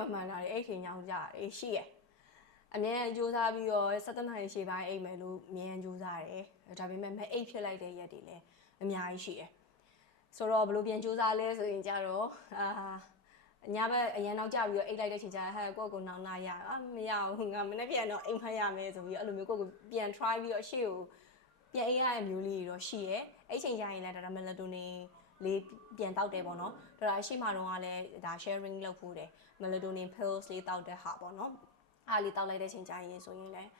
မမှန်တာတွေအဲ့ချိန်ညောင်းကြအေးရှိရယ်အမြဲတမ်းစူးစမ်းပြီးတော့17နှစ်ရှေ့ပိုင်းအိမ်မယ်လို့အမြဲတမ်းစူးစမ်းတယ်ဒါပေမဲ့မအိတ်ဖြစ်လိုက်တဲ့ရက်တွေလည်းအများကြီးရှိတယ်ဆိုတော့ဘယ်လိုပြန်စူးစမ်းလဲဆိုရင်ကြတော့အာညဘက်အရင်နောက်ကြပြီးတော့အိတ်လိုက်တဲ့ချိန်ကျဟဲ့ကိုယ့်ကိုနောင်နာရအာမရဘူးငါမနေ့ပြန်တော့အိမ်ဖတ်ရမယ်ဆိုပြီးအဲ့လိုမျိုးကိုယ့်ကိုပြန် try ပြီးတော့ရှေ့ကိုပြန်အေးရတဲ့မျိုးလေးတွေတော့ရှိရဲအဲ့ချိန်ကျရင်လည်းဒါဒါမက်လတိုနင် လေးပြန်တောက်တယ်ပေါ့နော်ဒါဒါရှိမှတော့ကလည်းဒါ sharing လုပ်ဖို့တယ်မက်လတိုနင် pills လေးတောက်တဲ့ဟာပေါ့နော်အားလေးတောက်လိုက်တဲ့ချိန်ကျရင်ဆိုရင်လည်း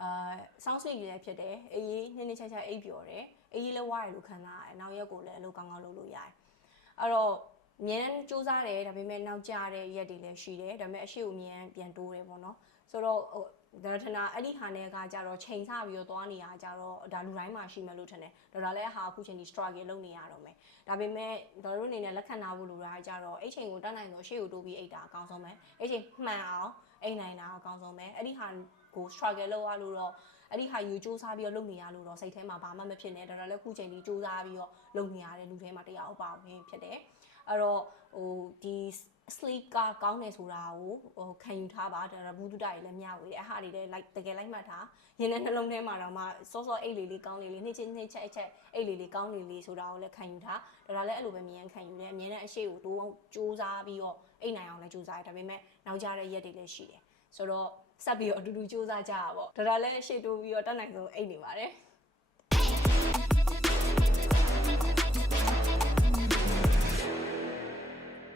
အာစောင်းစိတ်ကြီးလည်းဖြစ်တယ်အေးနည်းနည်းချာချာအိပ်ပျော်တယ်အေးလည်းဝါရလို့ခံစားရတယ်နောက်ရက်ကိုလည်းအလုပ်ကောင်းကောင်းလုပ်လို့ရတယ်အဲ့တော့မြန်စူးစားတယ်ဒါပေမဲ့နောက်ကျတဲ့ရက်တွေလည်းရှိတယ်ဒါပေမဲ့အရှိကိုမြန်ပြန်တိုးတယ်ပေါ့နော်ဆိုတော့ဟို ဒါထနာအဲ့ဒီဟာနဲ့ကကြတော့ချိန်ဆပြီးတော့သွားနေရကြတော့ဒါလူတိုင်းမှာရှိမှလို့ထင်တယ်ဒါဒါလည်းဟာအခုချိန်ဒီ struggle လုပ်နေရတော့မယ်ဒါပေမဲ့တို့တို့အနေနဲ့လက်ခံထားဖို့လိုတာကြတော့အဲ့ချိန်ကိုတတ်နိုင်တော့ရှေ့ကိုတိုးပြီးအိတ်တာအကောင်းဆုံးပဲအဲ့ချိန်မှန်အောင်အိတ်နိုင်တာအကောင်းဆုံးပဲအဲ့ဒီဟာကို struggle လုပ်ရလို့တော့အဲ့ဒီဟာယူစူးစမ်းပြီးတော့လုပ်နေရလို့တော့စိတ်ထဲမှာဘာမှမဖြစ်နဲ့ဒါဒါလည်းခုချိန်ဒီစူးစမ်းပြီးတော့လုပ်နေရတဲ့လူထဲမှာတရားအပါဝင်ဖြစ်တယ်အဲ့တော့ ဟိုဒီ sleep ကကောင်းတယ်ဆိုတာကိုဟိုခံယူထားပါဒါဒါဘူးတုဒ္ဒတွေလည်းမျှဝေတယ်အဟာတွေလည်း like တကယ်လိုက်မှတ်ထားရင်းနဲ့နှလုံးထဲမှာတော့မှစောစောအိတ်လေးလေးကောင်းလေးလေးနှိမ့်ချင်းနှိမ့်ချက်အချက်အိတ်လေးလေးကောင်းလေးလေးဆိုတာကိုလည်းခံယူထားဒါဒါလည်းအဲ့လိုပဲမြန်ခံယူတယ်အမြဲတမ်းအရှိကိုတိုးစူးစမ်းပြီးတော့အိတ်နိုင်အောင်လည်းစူးစမ်းတယ်ဒါပေမဲ့နောက်ကြတဲ့ရက်တွေလည်းရှိတယ်ဆိုတော့ဆက်ပြီးတော့အတူတူစူးစမ်းကြရပါပေါ့ဒါဒါလည်းရှေ့တိုးပြီးတော့တတ်နိုင်ဆုံးအိတ်နေပါတယ်